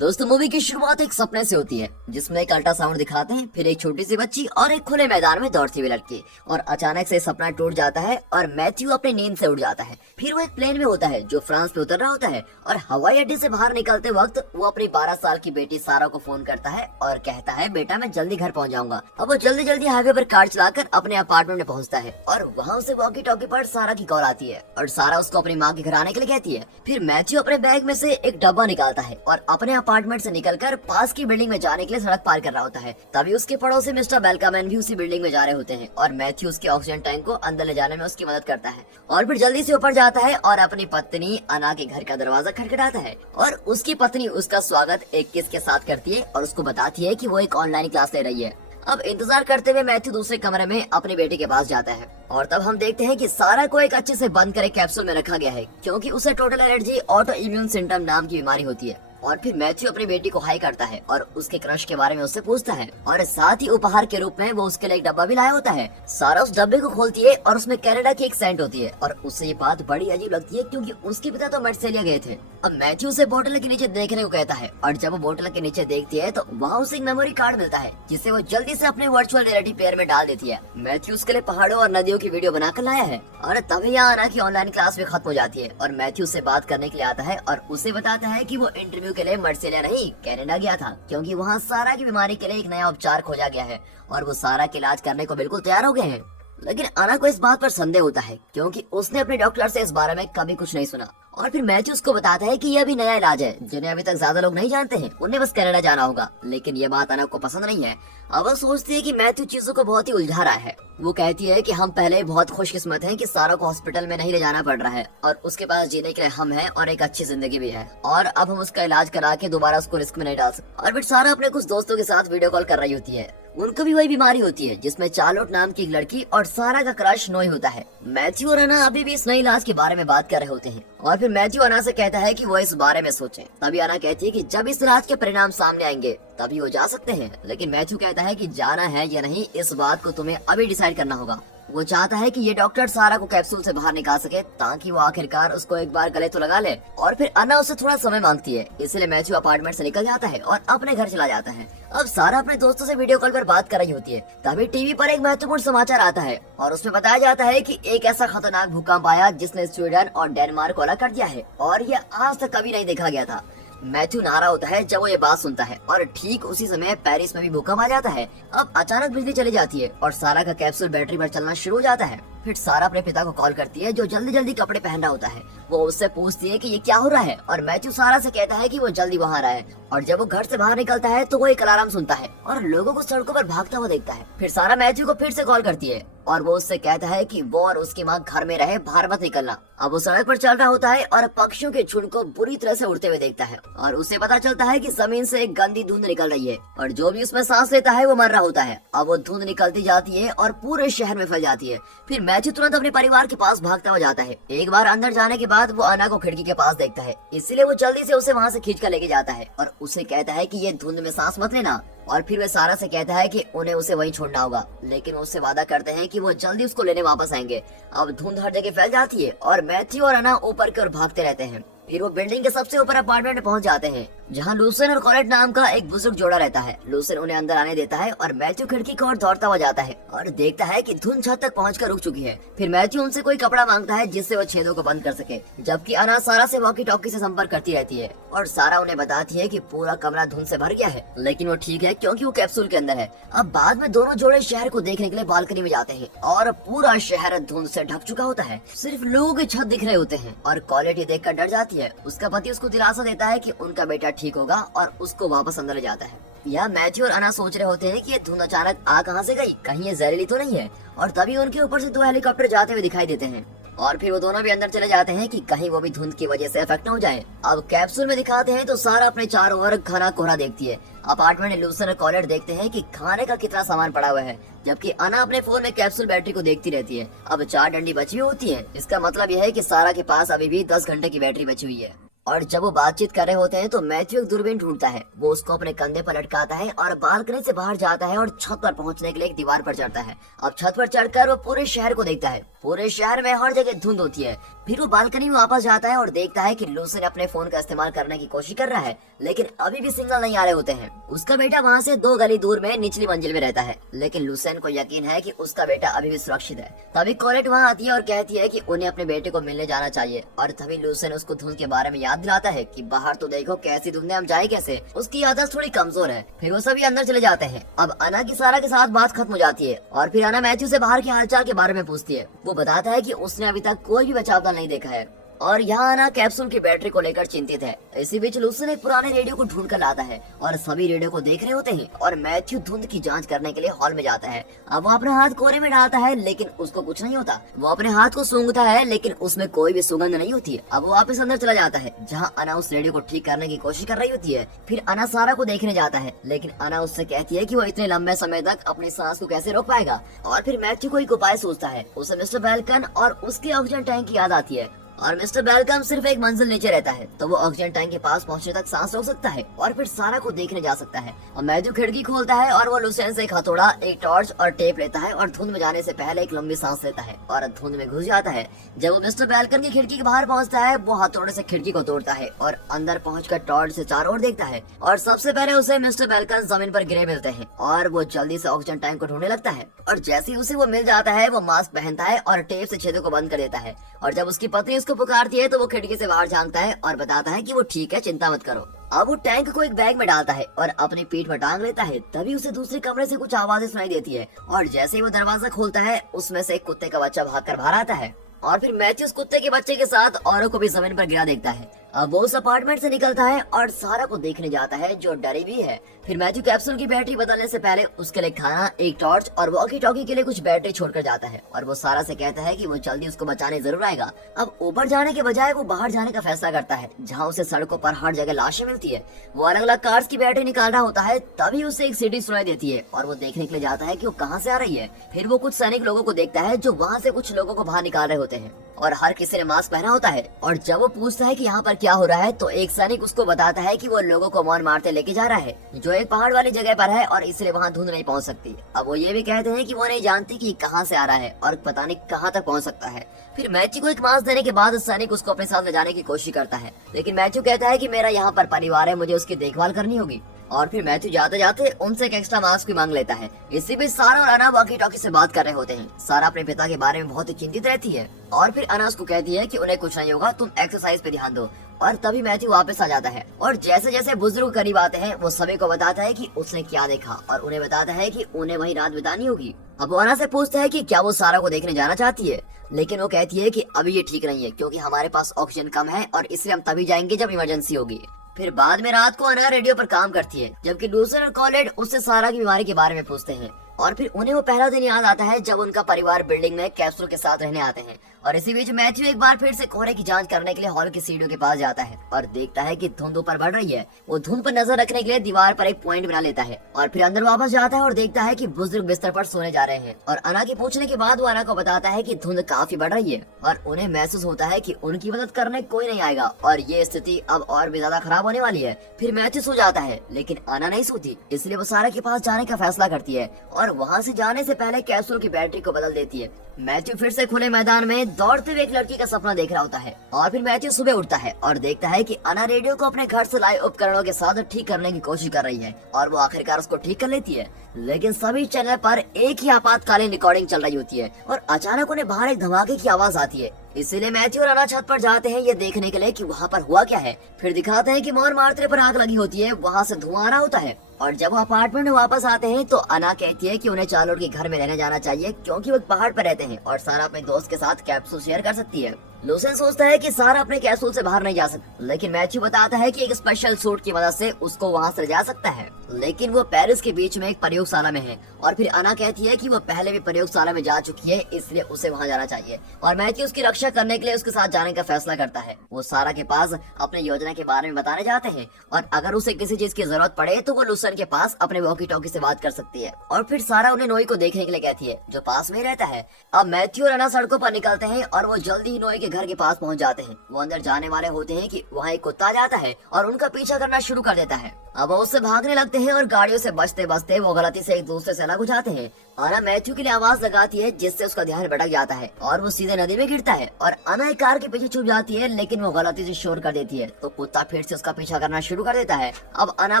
दोस्तों मूवी की शुरुआत एक सपने से होती है जिसमें एक अल्ट्रासाउंड दिखाते हैं, फिर एक छोटी सी बच्ची और एक खुले मैदान में दौड़ती हुई लड़की। और अचानक से सपना टूट जाता है और मैथ्यू अपनी नींद से उठ जाता है। फिर वो एक प्लेन में होता है जो फ्रांस पे उतर रहा होता है और हवाई अड्डे से बाहर निकलते वक्त वो अपनी 12 साल की बेटी सारा को फोन करता है और कहता है, बेटा मैं जल्दी घर पहुंच जाऊंगा। अब वो जल्दी जल्दी हाईवे पर कार चलाकर अपने अपार्टमेंट में पहुंचता है और वहाँ उसे वॉकी टॉकी पर सारा की कॉल आती है और सारा उसको अपनी माँ के घर आने के लिए कहती है। फिर मैथ्यू अपने बैग में से एक डब्बा निकालता है और अपने अपार्टमेंट से निकलकर पास की बिल्डिंग में जाने के लिए सड़क पार कर रहा होता है। तभी उसके पड़ोसी मिस्टर बेलकामैन भी उसी बिल्डिंग में जा रहे होते हैं और मैथ्यू उसके ऑक्सीजन टैंक को अंदर ले जाने में उसकी मदद करता है और फिर जल्दी से ऊपर जाता है और अपनी पत्नी अना के घर का दरवाजा खटखटाता है और उसकी पत्नी उसका स्वागत एक किस के साथ करती है और उसको बताती है कि वो एक ऑनलाइन क्लास ले रही है। अब इंतजार करते हुए मैथ्यू दूसरे कमरे में अपनी बेटी के पास जाता है और तब हम देखते हैं कि सारा को एक अच्छे से बंद करे कैप्सूल में रखा गया है क्योंकि उसे total allergy auto immune syndrome नाम की बीमारी होती है। और फिर मैथ्यू अपनी बेटी को हाई करता है और उसके क्रश के बारे में उससे पूछता है और साथ ही उपहार के रूप में वो उसके लिए एक डब्बा भी लाया होता है। सारा उस डब्बे को खोलती है और उसमें कनाडा की एक सेंट होती है और उससे ये बात बड़ी अजीब लगती है क्योंकि उसके पिता तो मर्सेलिया गए थे। अब मैथ्यू उसे बोतल के नीचे देखने को कहता है और जब वो बोतल के नीचे देखती है तो वहाँ उसे एक मेमोरी कार्ड मिलता है जिसे वो जल्दी से अपने वर्चुअल रियलिटी पेयर में डाल देती है। मैथ्यू उसके लिए पहाड़ों और नदियों की वीडियो बनाकर लाया है और तभी यहाँ आना की ऑनलाइन क्लास भी खत्म हो जाती है और मैथ्यू से बात करने के लिए आता है और उसे बताता है कि वो इंटरव्यू के लिए मर्सेलिया नहीं कनाडा गया था क्योंकि वहाँ सारा की बीमारी के लिए एक नया उपचार खोजा गया है और वो सारा का इलाज करने को बिल्कुल तैयार हो गए हैं। लेकिन अना को इस बात पर संदेह होता है क्योंकि उसने अपने डॉक्टर से इस बारे में कभी कुछ नहीं सुना और फिर मैथ्यू उसको बताता है कि यह भी नया इलाज है जिन्हें अभी तक ज्यादा लोग नहीं जानते हैं, उन्हें बस कनाडा जाना होगा। लेकिन ये बात अना को पसंद नहीं है। अब वो सोचती है कि मैथ्यू चीजों को बहुत ही उलझा रहा है। वो कहती है कि हम पहले बहुत खुशकिस्मत हैं कि सारा को हॉस्पिटल में नहीं ले जाना पड़ रहा है और उसके पास जीने के लिए हम हैं और एक अच्छी जिंदगी भी है और अब हम उसका इलाज करा के दोबारा उसको रिस्क में नहीं डाल सकते। और फिर सारा अपने कुछ दोस्तों के साथ वीडियो कॉल कर रही होती है। उनको भी वही बीमारी होती है जिसमें चार्लोट नाम की एक लड़की और सारा का क्रश नोई होता है। मैथ्यू और अना अभी भी इस नए इलाज के बारे में बात कर रहे होते हैं और फिर मैथ्यू अना से कहता है कि वो इस बारे में सोचें। तभी अना कहती है कि जब इस इलाज के परिणाम सामने आएंगे तभी वो जा सकते हैं। लेकिन मैथ्यू कहता है कि जाना है या नहीं इस बात को तुम्हें अभी डिसाइड करना होगा। वो चाहता है कि ये डॉक्टर सारा को कैप्सूल से बाहर निकाल सके ताकि वो आखिरकार उसको एक बार गले तो लगा ले। और फिर अन्ना उससे थोड़ा समय मांगती है, इसलिए मैथ्यू अपार्टमेंट से निकल जाता है और अपने घर चला जाता है। अब सारा अपने दोस्तों से वीडियो कॉल पर बात कर रही होती है। तभी टीवी पर एक महत्वपूर्ण समाचार आता है और उसमें बताया जाता है कि एक ऐसा खतरनाक भूकंप आया जिसने स्वीडन और डेनमार्क को अलग कर दिया है और ये आज तक कभी नहीं देखा गया था। मैथ्यू नारा होता है जब वो ये बात सुनता है और ठीक उसी समय पेरिस में भी भूकंप आ जाता है। अब अचानक बिजली चली जाती है और सारा का कैप्सूल बैटरी पर चलना शुरू हो जाता है। फिर सारा अपने पिता को कॉल करती है जो जल्दी जल्दी कपड़े पहन रहा होता है। वो उससे पूछती है कि ये क्या हो रहा है और मैथ्यू सारा से कहता है कि वो जल्दी वहाँ आ रहा है। और जब वो घर से बाहर निकलता है तो वो एक अलार्म सुनता है और लोगों को सड़कों पर भागता हुआ देखता है। फिर सारा मैथ्यू को फिर से कॉल करती है और वो उससे कहता है कि वो और उसकी माँ घर में रहे, बाहर मत निकलना। अब वो सड़क पर चल रहा होता है और पक्षियों के झुंड को बुरी तरह से उड़ते हुए देखता है और उसे पता चलता है कि जमीन से एक गंदी धुंध निकल रही है और जो भी उसमें सांस लेता है वो मर रहा होता है। अब वो धुंध निकलती जाती है और पूरे शहर में फैल जाती है। फिर मैथ्यू तुरंत अपने परिवार के पास भागता हुआ जाता है। एक बार अंदर जाने के बाद वो अना को खिड़की के पास देखता है, इसलिए वो जल्दी से उसे वहाँ से खींच कर लेके जाता है और उसे कहता है कि ये धुंध में सांस मत लेना। और फिर वे सारा से कहता है कि उन्हें उसे वहीं छोड़ना होगा, लेकिन वो उससे वादा करते हैं कि वो जल्दी उसको लेने वापस आएंगे। अब धुंध हर जगह फैल जाती है और मैथ्यू और अना ऊपर की ओर भागते रहते हैं। फिर वो बिल्डिंग के सबसे ऊपर अपार्टमेंट में पहुंच जाते हैं जहां लूसन और कॉलेट नाम का एक बुजुर्ग जोड़ा रहता है। लूसन उन्हें अंदर आने देता है और मैथ्यू खिड़की की ओर दौड़ता हुआ जाता है और देखता है कि धुंध छत तक पहुंचकर रुक चुकी है। फिर मैथ्यू उनसे कोई कपड़ा मांगता है जिससे वो छेदों को बंद कर सके, जबकि अना सारा से वॉकी टॉकी से संपर्क करती रहती है और सारा उन्हें बताती है कि पूरा कमरा धुंध से भर गया है, लेकिन वो ठीक है क्योंकि वो कैप्सूल के अंदर है। अब बाद में दोनों जोड़े शहर को देखने के लिए बालकनी में जाते हैं और पूरा शहर धुंध से ढक चुका होता है, सिर्फ लोगों के छत दिख रहे होते हैं और कॉलेट ये देखकर डर जाती है। उसका पति उसको दिलासा देता है कि उनका बेटा ठीक होगा और उसको वापस अंदर ले जाता है। यह मैथ्यू और अना सोच रहे होते हैं कि ये धुंध अचानक आ कहां से गई, कहीं ये जहरीली तो नहीं है। और तभी उनके ऊपर से 2 हेलीकॉप्टर जाते हुए दिखाई देते हैं और फिर वो दोनों भी अंदर चले जाते हैं कि कहीं वो भी धुंध की वजह से अफेक्ट न हो जाए। अब कैप्सूल में दिखाते हैं तो सारा अपने चारों ओर घना कोहरा देखती है। अपार्टमेंट में लूसन और कॉलेट देखते हैं कि खाने का कितना सामान पड़ा हुआ है, जबकि अना अपने फोन में कैप्सूल बैटरी को देखती रहती है। अब 4 डंडी बची हुई होती है, इसका मतलब यह है कि सारा के पास अभी भी 10 घंटे की बैटरी बची हुई है। और जब वो बातचीत कर रहे होते हैं तो मैथ्यू एक दूरबीन ढूंढता है। वो उसको अपने कंधे पर लटकाता है और बालकनी से बाहर जाता है और छत पर पहुंचने के लिए एक दीवार पर चढ़ता है। अब छत पर चढ़कर वो पूरे शहर को देखता है। पूरे शहर में हर जगह धुंध होती है। फिर वो बालकनी में वापस जाता है और देखता है कि लूसन अपने फोन का इस्तेमाल करने की कोशिश कर रहा है, लेकिन अभी भी सिग्नल नहीं आ रहे होते हैं। उसका बेटा वहाँ से 2 गली दूर में निचली मंजिल में रहता है, लेकिन लूसेन को यकीन है कि उसका बेटा अभी भी सुरक्षित है। तभी कोलेट वहाँ आती है और कहती है कि उन्हें अपने बेटे को मिलने जाना चाहिए। और तभी लूसेन उसको धुंध के बारे में याद दिलाता है कि बाहर तो देखो कैसी धुंध है, हम जाए कैसे। उसकी याददाश्त थोड़ी कमजोर है। फिर वो सभी अंदर चले जाते हैं। अब अना की सारा के साथ बात खत्म हो जाती है और फिर अना मैथ्यू से बाहर के हालचाल के बारे में पूछती है। वो बताता है कि उसने अभी तक कोई भी बचाव दल नहीं देखा है और यहाँ आना कैप्सूल की बैटरी को लेकर चिंतित है। इसी बीच लूसन एक पुराने रेडियो को ढूंढ कर लाता है और सभी रेडियो को देख रहे होते हैं और मैथ्यू धुंध की जांच करने के लिए हॉल में जाता है। अब वो अपना हाथ कोरे में डालता है, लेकिन उसको कुछ नहीं होता। वो अपने हाथ को सूंघता है, लेकिन उसमें कोई भी सुगंध नहीं होती है। अब वो वापस अंदर चला जाता है, जहाँ अना उस रेडियो को ठीक करने की कोशिश कर रही होती है। फिर अना सारा को देखने जाता है, लेकिन अना उससे कहती है कि वो इतने लंबे समय तक अपनी सांस को कैसे रोक पाएगा। और फिर मैथ्यू को एक उपाय सोचता है। उसे मिस्टर बेल्कन और उसके ऑक्सीजन टैंक की याद आती है और मिस्टर बेल्कम सिर्फ एक मंजिल नीचे रहता है, तो वो ऑक्सीजन टैंक के पास पहुंचने तक सांस रोक सकता है और फिर सारा को देखने जा सकता है। और मैथ्यू खिड़की खोलता है और वो लूसेन से एक हथौड़ा, एक टॉर्च और टेप लेता है और धुंध में जाने से पहले एक लंबी सांस लेता है और धुंध में घुस जाता है। जब वो मिस्टर बेल्कन की खिड़की के बाहर पहुंचता है, वो हथौड़े से खिड़की को तोड़ता है और अंदर पहुंचकर टॉर्च से चारों ओर देखता है। और सबसे पहले उसे मिस्टर बेल्कन जमीन पर गिरे मिलते हैं और वो जल्दी से ऑक्सीजन टैंक को ढूंढने लगता है। और जैसे ही उसे वो मिल जाता है, वो मास्क पहनता है और टेप से छेदों को बंद कर देता है। और जब उसकी पत्नी उसको पुकारती है तो वो खिड़की से बाहर झांकता है और बताता है कि वो ठीक है, चिंता मत करो। अब वो टैंक को एक बैग में डालता है और अपनी पीठ पर टांग लेता है। तभी उसे दूसरे कमरे से कुछ आवाजें सुनाई देती है और जैसे ही वो दरवाजा खोलता है, उसमें से एक कुत्ते का बच्चा भागकर बाहर आता है। और फिर मैथ्यू उस कुत्ते के बच्चे के साथ औरों को भी जमीन पर गिरा देखता है। अब वो उस अपार्टमेंट से निकलता है और सारा को देखने जाता है, जो डरी भी है। फिर मैथ्यू कैप्सूल की बैटरी बदलने से पहले उसके लिए खाना, एक टॉर्च और वॉकी टॉकी के लिए कुछ बैटरी छोड़कर जाता है और वो सारा से कहता है कि वो जल्दी उसको बचाने जरूर आएगा। अब ऊपर जाने के बजाय वो बाहर जाने का फैसला करता है, जहाँ उसे सड़कों पर हर जगह लाशें मिलती है। वो अलग अलग कार्स की बैटरी निकाल रहा होता है, तभी उसे एक सीटी सुनाई देती है और वो देखने के लिए जाता है कि वो कहाँ से आ रही है। फिर वो कुछ सैनिक लोगों को देखता है जो वहाँ से कुछ लोगों को बाहर निकाल रहे होते हैं और हर किसी ने मास्क पहना होता है। और जब वो पूछता है कि यहाँ पर क्या हो रहा है, तो एक सैनिक उसको बताता है कि वो लोगों को मौन मारते लेके जा रहा है, जो एक पहाड़ वाली जगह पर है और इसलिए वहाँ धुंध नहीं पहुँच सकती। अब वो ये भी कहते हैं कि वो नहीं जानती कि कहाँ से आ रहा है और पता नहीं कहाँ तक पहुँच सकता है। फिर मैथ्यू को एक मास्क देने के बाद सैनिक उसको अपने साथ ले जाने की कोशिश करता है, लेकिन मैथ्यू कहता है कि मेरा यहाँ पर परिवार है, मुझे उसकी देखभाल करनी होगी। और फिर मैथ्यू जाते जाते उनसे एक एक्स्ट्रा मास्क भी मांग लेता है। इसी बीच सारा और अना वॉकी टॉकी से बात कर रहे होते हैं। सारा अपने पिता के बारे में बहुत ही चिंतित रहती है और फिर अना उसको कहती है कि उन्हें कुछ नहीं होगा, तुम एक्सरसाइज पे ध्यान दो। और तभी मैथ्यू वापस आ जाता है और जैसे जैसे बुजुर्ग करीब आते हैं, वो सभी को बताता है कि उसने क्या देखा और उन्हें बताता है कि उन्हें वहीं रात बितानी होगी। अब वो अना से पूछता है कि क्या वो सारा को देखने जाना चाहती है, लेकिन वो कहती है कि अभी ये ठीक नहीं है क्योंकि हमारे पास ऑक्सीजन कम है और इसलिए हम तभी जाएंगे जब इमरजेंसी होगी। फिर बाद में रात को अना रेडियो पर काम करती है, जबकि लूसन और कॉलेट उससे सारा की बीमारी के बारे में पूछते हैं। और फिर उन्हें वो पहला दिन याद आता है जब उनका परिवार बिल्डिंग में कैप्सूल के साथ रहने आते हैं। और इसी बीच मैथ्यू एक बार फिर से कोहरे की जांच करने के लिए हॉल की सीढ़ियों के पास जाता है और देखता है कि धुंध ऊपर बढ़ रही है। वो धुंध पर नजर रखने के लिए दीवार पर एक पॉइंट बना लेता है और फिर अंदर वापस जाता है और देखता है कि बुजुर्ग बिस्तर पर सोने जा रहे हैं। और अना के पूछने के बाद वो अना को बताता है कि धुंध काफी बढ़ रही है और उन्हें महसूस होता है कि उनकी मदद करने कोई नहीं आएगा और ये स्थिति अब और भी ज्यादा खराब होने वाली है। फिर मैथ्यू सो जाता है, लेकिन अना नहीं सोती, इसलिए वो सारा के पास जाने का फैसला करती है और वहाँ से जाने से पहले कैप्सूल की बैटरी को बदल देती है। मैथ्यू फिर से खुले मैदान में दौड़ते हुए एक लड़की का सपना देख रहा होता है और फिर मैथ्यू सुबह उठता है और देखता है कि अना रेडियो को अपने घर से लाए उपकरणों के साथ ठीक करने की कोशिश कर रही है और वो आखिरकार उसको ठीक कर लेती है। लेकिन सभी चैनल पर एक ही आपातकालीन रिकॉर्डिंग चल रही होती है और अचानक उन्हें बाहर एक धमाके की आवाज आती है। इसीलिए मैथ्यू और अना छत पर जाते हैं ये देखने के लिए कि वहाँ पर हुआ क्या है। फिर दिखाते हैं कि मौन मार्तरे पर आग लगी होती है, वहाँ से धुआं आ रहा होता है। और जब वो अपार्टमेंट में वापस आते हैं तो अना कहती है कि उन्हें चार्लोट के घर में रहने जाना चाहिए क्योंकि वो एक पहाड़ पर रहते हैं और सारा अपने दोस्त के साथ कैप्सूल शेयर कर सकती है। लूसेन सोचता है कि सारा अपने कैप्सूल से बाहर नहीं जा सकता, लेकिन मैथ्यू बताता है कि एक स्पेशल सूट की मदद से उसको वहाँ से ले जा सकता है, लेकिन वो पेरिस के बीच में एक प्रयोगशाला में है। और फिर अना कहती है कि वो पहले भी प्रयोगशाला में जा चुकी है, इसलिए उसे वहाँ जाना चाहिए। और मैथ्यू उसकी रक्षा करने के लिए उसके साथ जाने का फैसला करता है। वो सारा के पास अपने योजना के बारे में बताने जाते हैं और अगर उसे किसी चीज की जरूरत पड़े तो वो लूसेन के पास अपने वॉकी टॉकी से बात कर सकती है। और फिर सारा उन्हें नोई को देखने के लिए कहती है, जो पास में रहता है। अब मैथ्यू और अना सड़कों पर निकलते हैं और वो जल्दी ही नोई के घर के पास पहुंच जाते हैं। वो अंदर जाने वाले होते हैं कि वहाँ एक कुत्ता आ जाता है और उनका पीछा करना शुरू कर देता है। अब वो उससे भागने लगते हैं और गाड़ियों से बचते बचते वो गलती से एक दूसरे से अलग हो जाते हैं। अना मैथ्यू के लिए आवाज लगाती है जिससे उसका ध्यान भटक जाता है और वो सीधे नदी में गिरता है और अना एक कार के पीछे छुप जाती है, लेकिन वो गलती से शोर कर देती है तो कुत्ता फिर से उसका पीछा करना शुरू कर देता है। अब अना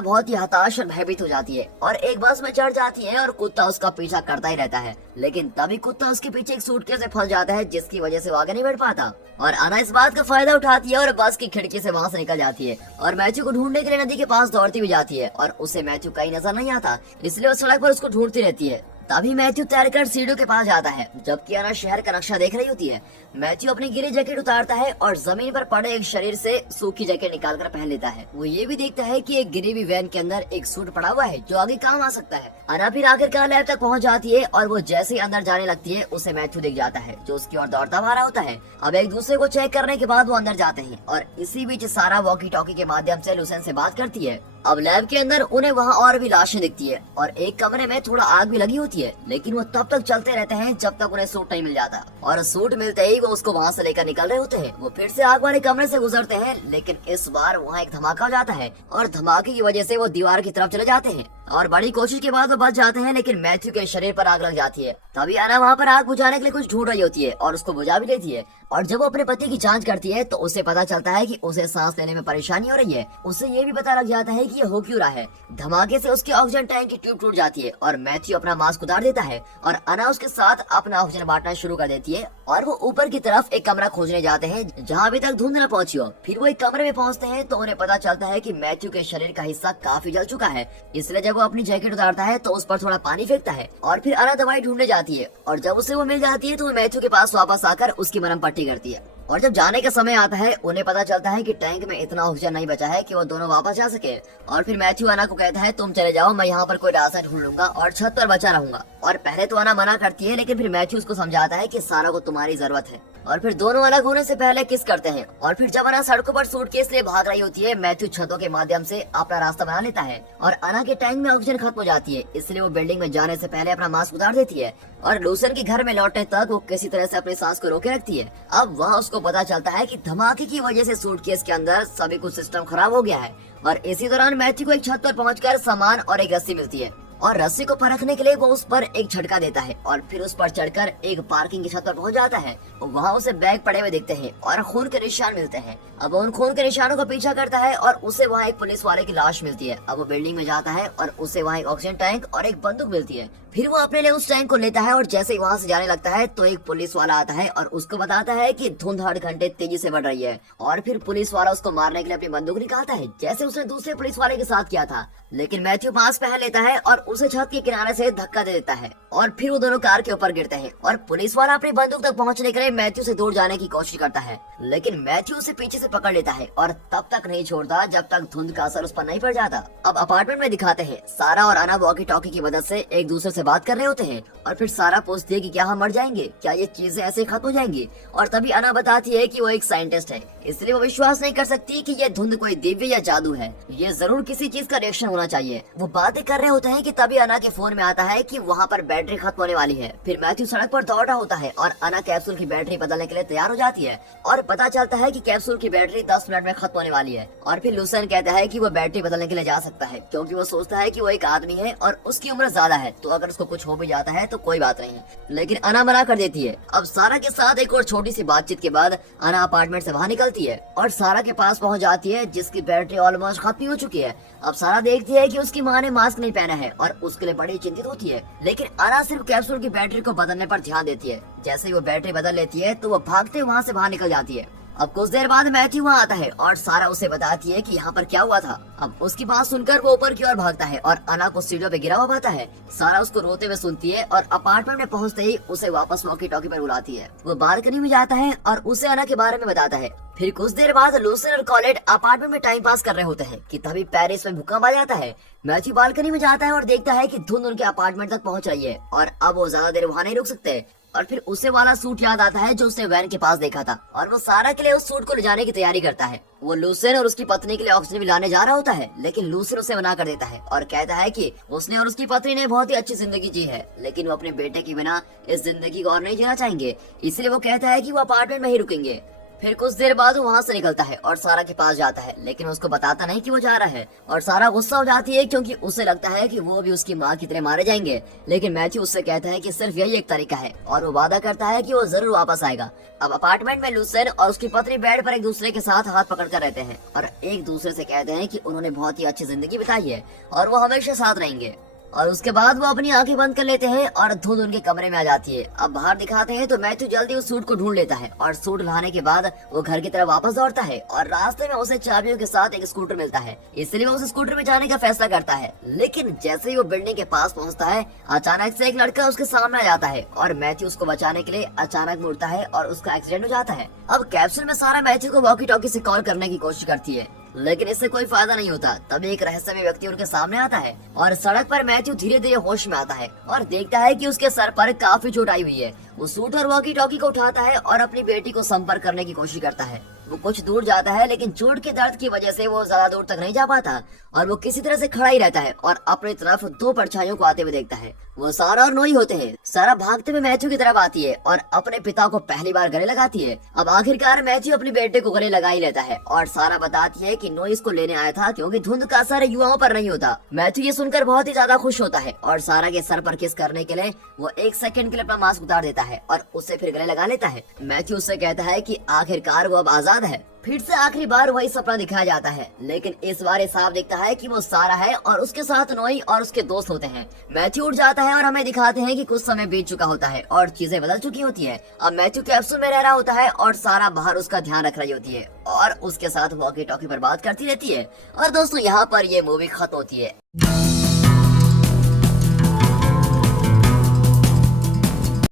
बहुत ही हताश और भयभीत हो जाती है और एक बस में चढ़ जाती है और कुत्ता उसका पीछा करता ही रहता है, लेकिन तभी कुत्ता उसके पीछे एक सूटकेस से फंस जाता है जिसकी वजह से वो आगे नहीं बढ़ पाता। और अना इस बात का फायदा उठाती है और बस की खिड़की से वहाँ से निकल जाती है और मैथ्यू को ढूंढने के लिए नदी के पास दौड़ती भी जाती है और उसे मैथ्यू कहीं नजर नहीं आता, इसलिए वो सड़क पर उसको ढूंढती रहती है। तभी मैथ्यू तैरकर सीढ़ियों के पास जाता है, जबकि अना शहर का नक्शा देख रही होती है। मैथ्यू अपनी गिरी जैकेट उतारता है और जमीन पर पड़े एक शरीर से सूखी जैकेट निकालकर पहन लेता है। वो ये भी देखता है कि एक गिरी हुई वैन के अंदर एक सूट पड़ा हुआ है जो आगे काम आ सकता है। अना फिर आखिरकार लैब तक पहुंच जाती है और वो जैसे ही अंदर जाने लगती है उसे मैथ्यू दिख जाता है जो उसकी ओर दौड़ता आ रहा होता है। अब एक दूसरे को चेक करने के बाद वो अंदर जाते हैं और इसी बीच सारा वॉकी टॉकी के माध्यम से लुसेन से बात करती है। अब लैब के अंदर उन्हें वहाँ और भी लाशें दिखती है और एक कमरे में थोड़ा आग भी लगी होती है, लेकिन वो तब तक चलते रहते हैं जब तक उन्हें सूट नहीं मिल जाता। और सूट मिलते ही वो उसको वहाँ से लेकर निकल रहे होते हैं। वो फिर से आग वाले कमरे से गुजरते हैं, लेकिन इस बार वहाँ एक धमाका हो जाता है और धमाके की वजह से वो दीवार की तरफ चले जाते हैं और बड़ी कोशिश के बाद वो बच जाते हैं, लेकिन मैथ्यू के शरीर पर आग लग जाती है। तभी अना वहाँ पर आग बुझाने के लिए कुछ ढूंढ रही होती है और उसको बुझा भी लेती है। और जब वो अपने पति की जांच करती है तो उसे पता चलता है कि उसे सांस लेने में परेशानी हो रही है। उसे ये भी पता लग जाता है कि ये हो क्यों रहा है। धमाके से उसके ऑक्सीजन टैंक की ट्यूब टूट जाती है और मैथ्यू अपना मास्क उतार देता है और अना उसके साथ अपना ऑक्सीजन बांटना शुरू कर देती है और वो ऊपर की तरफ एक कमरा खोजने जाते हैं जहाँ अभी तक धुंध न पहुंची हो। फिर वो एक कमरे में पहुंचते हैं तो उन्हें पता चलता है कि मैथ्यू के शरीर का हिस्सा काफी जल चुका है, इसलिए जब वो अपनी जैकेट उतारता है तो उस पर थोड़ा पानी फेंकता है और फिर अना दवाई ढूंढने जाती है और जब उसे वो मिल जाती है तो वो मैथ्यू के पास वापस आकर उसकी मरहम पट्टी करती है। और जब जाने का समय आता है उन्हें पता चलता है कि टैंक में इतना ऑक्सीजन नहीं बचा है कि वो दोनों वापस जा सके और फिर मैथ्यू अना को कहता है तुम चले जाओ, मैं यहाँ पर कोई रास्ता ढूंढ लूंगा और छत पर बचा रहूंगा। और पहले तो अना मना करती है, लेकिन फिर मैथ्यू उसको समझाता है कि सारा को तुम्हारी जरूरत है और फिर दोनों अलग होने से पहले किस करते हैं। और फिर जब अना सड़कों पर सूटकेस लिए भाग रही होती है, मैथ्यू छतों के माध्यम से अपना रास्ता बना लेता है और अना के टैंक में ऑक्सीजन खत्म हो जाती है, इसलिए वो बिल्डिंग में जाने से पहले अपना मास्क उतार देती है और लूसन के घर में लौटने तक वो किसी तरह से अपनी सांस को रोके रखती है। अब वहाँ उसको पता चलता है कि धमाके की वजह से सूटकेस के अंदर सभी कुछ सिस्टम खराब हो गया है और इसी दौरान मैथ्यू को एक छत पर पहुंचकर सामान और एक रस्सी मिलती है और रस्सी को परखने के लिए वो उस पर एक झटका देता है और फिर उस पर चढ़कर एक पार्किंग की छत पर पहुंच जाता है। वहाँ उसे बैग पड़े हुए दिखते हैं और खून के निशान मिलते हैं। अब उन खून के निशानों का पीछा करता है और उसे वहाँ एक पुलिस वाले की लाश मिलती है। अब वो बिल्डिंग में जाता है और उसे वहाँ एक ऑक्सीजन टैंक और एक बंदूक मिलती है। फिर वो अपने लिए उस टैंक को लेता है और जैसे ही वहाँ से जाने लगता है तो एक पुलिस वाला आता है और उसको बताता है कि धुंध हर घंटे तेजी से बढ़ रही है और फिर पुलिस वाला उसको मारने के लिए अपनी बंदूक निकालता है जैसे उसने दूसरे पुलिस वाले के साथ किया था, लेकिन मैथ्यू मास्क पहन लेता है और उसे छत के किनारे से धक्का दे देता है और फिर वो दोनों कार के ऊपर गिरते हैं और पुलिस वाला अपनी बंदूक तक पहुंचने के लिए मैथ्यू से दूर जाने की कोशिश करता है, लेकिन मैथ्यू उसे पीछे से पकड़ लेता है और तब तक नहीं छोड़ता जब तक धुंध का असर उस पर नहीं पड़ जाता। अब अपार्टमेंट में दिखाते हैं सारा और अना वॉकी टॉकी की मदद से एक दूसरे से बात कर रहे होते हैं और फिर सारा पूछती है कि क्या हम मर जाएंगे, क्या ये चीजें ऐसे खत्म हो जाएंगी। और तभी अना बताती है कि वो एक साइंटिस्ट है, इसलिए वो विश्वास नहीं कर सकती कि ये धुंध कोई दिव्य या जादू है, ये जरूर किसी चीज का रिएक्शन होना चाहिए। वो बातें कर रहे होते हैं कि तभी अना के फोन में आता है कि वहाँ पर बैटरी खत्म होने वाली है। फिर मैथ्यू सड़क पर दौड़ रहा होता है और अना कैप्सूल की बैटरी बदलने के लिए तैयार हो जाती है और पता चलता है कि कैप्सूल की बैटरी 10 मिनट में खत्म होने वाली है। और फिर लूसन कहता है कि वो बैटरी बदलने के लिए जा सकता है क्योंकि वो सोचता है कि वो एक आदमी है और उसकी उम्र ज्यादा है, तो अगर उसको कुछ हो भी जाता है तो कोई बात नहीं है, लेकिन अना मना कर देती है। अब सारा के साथ एक और छोटी सी बातचीत के बाद अना अपार्टमेंट से बाहर निकलती है और सारा के पास पहुंच जाती है जिसकी बैटरी ऑलमोस्ट खत्म हो चुकी है। अब सारा देखती है कि उसकी माँ ने मास्क नहीं पहना है और उसके लिए बड़ी चिंतित होती है, लेकिन अना सिर्फ कैप्सूल की बैटरी को बदलने पर ध्यान देती है। जैसे ही वो बैटरी बदल लेती है तो वो भागते वहाँ से बाहर निकल जाती है। अब कुछ देर बाद मैथ्यू वहाँ आता है और सारा उसे बताती है कि यहाँ पर क्या हुआ था। अब उसकी बात सुनकर वो ऊपर की ओर भागता है और अना को सीढ़ियों पे गिरा हुआ पाता है। सारा उसको रोते हुए सुनती है और अपार्टमेंट में पहुँचते ही उसे वापस वॉकी टॉकी पर बुलाती है। वो बालकनी में जाता है और उसे अना के बारे में बताता है। फिर कुछ देर बाद लूसन और कॉलेट अपार्टमेंट में टाइम पास कर रहे होते हैं कि तभी पेरिस में भूकंप आ जाता है। मैथ्यू बालकनी में जाता है और देखता है कि धुंध उनके अपार्टमेंट तक पहुंच रही है और अब वो ज्यादा देर वहाँ नहीं रुक सकते। और फिर उसे वाला सूट याद आता है जो उसने वैन के पास देखा था और वो सारा के लिए उस सूट को ले जाने की तैयारी करता है। वो लूसन और उसकी पत्नी के लिए ऑक्सीजन भी लाने जा रहा होता है, लेकिन लूसन उसे मना कर देता है और कहता है कि उसने और उसकी पत्नी ने बहुत ही अच्छी जिंदगी जी है, लेकिन वो अपने बेटे के बिना इस जिंदगी को और नहीं जीना चाहेंगे, इसलिए वो कहता है कि वो अपार्टमेंट में ही रुकेंगे। फिर कुछ देर बाद वो वहाँ से निकलता है और सारा के पास जाता है, लेकिन उसको बताता नहीं कि वो जा रहा है। और सारा गुस्सा हो जाती है क्योंकि उसे लगता है कि वो भी उसकी माँ की तरह मारे जाएंगे। लेकिन मैथ्यू उससे कहता है कि सिर्फ यही एक तरीका है और वो वादा करता है कि वो जरूर वापस आएगा। अब अपार्टमेंट में लुसेन और उसकी पत्नी बेड पर एक दूसरे के साथ हाथ पकड़ कर रहते हैं और एक दूसरे से कहते हैं कि उन्होंने बहुत ही अच्छी जिंदगी बिताई है और वो हमेशा साथ रहेंगे। और उसके बाद वो अपनी आंखें बंद कर लेते हैं और धुंध उनके कमरे में आ जाती है। अब बाहर दिखाते हैं तो मैथ्यू जल्दी उस सूट को ढूंढ लेता है और सूट लाने के बाद वो घर की तरफ वापस दौड़ता है और रास्ते में उसे चाबियों के साथ एक स्कूटर मिलता है, इसलिए वो उस स्कूटर में जाने का फैसला करता है। लेकिन जैसे ही वो बिल्डिंग के पास पहुंचता है, अचानक से एक लड़का उसके सामने आ जाता है और मैथ्यू उसको बचाने के लिए अचानक मुड़ता है और उसका एक्सीडेंट हो जाता है। अब कैप्सूल में सारा मैथ्यू को वॉकी टॉकी से कॉल करने की कोशिश करती है, लेकिन इससे कोई फायदा नहीं होता। तभी एक रहस्यमय व्यक्ति उनके सामने आता है और सड़क पर मैथ्यू धीरे धीरे होश में आता है और देखता है कि उसके सर पर काफी चोट आई हुई है। वो सूट और वॉकी टॉकी को उठाता है और अपनी बेटी को संपर्क करने की कोशिश करता है। वो कुछ दूर जाता है, लेकिन चोट के दर्द की वजह से वो ज्यादा दूर तक नहीं जा पाता और वो किसी तरह से खड़ा ही रहता है और अपनी तरफ दो परछाइयों को आते हुए देखता है। वो सारा और नोई होते हैं। सारा भागते हुए मैथ्यू की तरफ आती है और अपने पिता को पहली बार गले लगाती है। अब आखिरकार मैथ्यू अपने बेटे को गले लगा ही लेता है और सारा बताती है कि नोई इसको लेने आया था क्योंकि धुंध का असर युवाओं पर नहीं होता। मैथ्यू ये सुनकर बहुत ही ज्यादा खुश होता है और सारा के सर पर किस करने के लिए वो 1 सेकंड के लिए अपना मास्क उतार देता है और उसे फिर गले लगा लेता है। मैथ्यू उससे कहता है कि आखिरकार वो अब आजाद है। फिर से आखिरी बार वही सपना दिखाया जाता है, लेकिन इस बार साफ दिखता है कि वो सारा है और उसके साथ नोई और उसके दोस्त होते हैं। मैथ्यू उठ जाता है और हमें दिखाते हैं कि कुछ समय बीत चुका होता है और चीजें बदल चुकी होती हैं। अब मैथ्यू कैप्सूल में रह रहा होता है और सारा बाहर उसका ध्यान रख रही होती है और उसके साथ वॉकी टॉकी पर बात करती रहती है। और दोस्तों, यहाँ पर ये मूवी खत्म होती है।